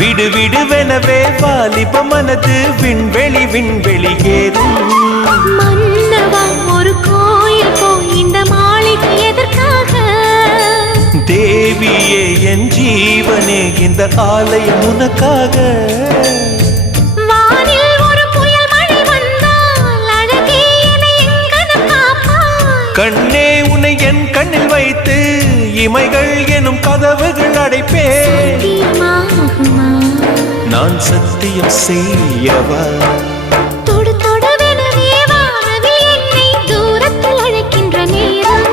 விடு விடுவெனவே வாலிப மனது விண்வெளி விண்வெளி ஏறும். மன்னவா ஒரு கோயில் போய் இந்த மாளிகை எதற்காக? தேவியே என் ஜீவனே இந்த ஆலயம் உனக்காக. வானில் ஒரு புயல் மழை வந்தால் அழகே என்னை எங்கனம் காப்பாய். கண்ணே உன்னை என் கண்ணில் வைத்து இமைகள் எனும் கதவுகள் அடைப்பேன். சத்தியமாகுமா? நான் சத்தியம் செய்யவா? தொடு தொடுவெனவே வானவில் என்னை தூரத்தில் அழைக்கின்ற நேரம்.